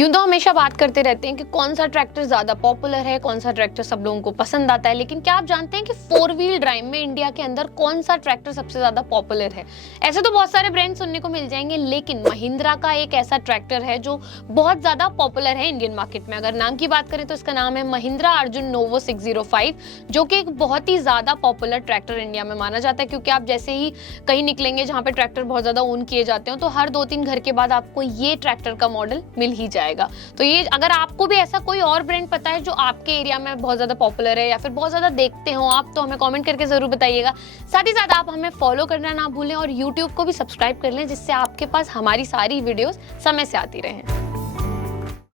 यूं तो हमेशा बात करते रहते हैं कि कौन सा ट्रैक्टर ज्यादा पॉपुलर है, कौन सा ट्रैक्टर सब लोगों को पसंद आता है, लेकिन क्या आप जानते हैं कि 4 व्हील ड्राइव में इंडिया के अंदर कौन सा ट्रैक्टर सबसे ज्यादा पॉपुलर है? ऐसे तो बहुत सारे ब्रांड सुनने को मिल जाएंगे, लेकिन महिंद्रा का एक ऐसा ट्रैक्टर है जो बहुत ज्यादा पॉपुलर है इंडियन मार्केट में। अगर नाम की बात करें तो इसका नाम है महिंद्रा अर्जुन नोवो 605, जो कि एक बहुत ही ज्यादा पॉपुलर ट्रैक्टर इंडिया में माना जाता है, क्योंकि आप जैसे ही कहीं निकलेंगे जहाँ पे ट्रैक्टर बहुत ज्यादा ओन किए जाते हो तो हर 2-3 घर के बाद आपको ये ट्रैक्टर का मॉडल मिल ही जाएगा। तो ये अगर आपको भी ऐसा कोई और ब्रांड पता है जो आपके एरिया में बहुत ज्यादा पॉपुलर है या फिर बहुत ज्यादा देखते हो आप, तो हमें कमेंट करके जरूर बताइएगा। साथ ही साथ आप हमें फॉलो करना ना भूलें और यूट्यूब को भी सब्सक्राइब कर लें, जिससे आपके पास हमारी सारी वीडियोस समय से आती रहें।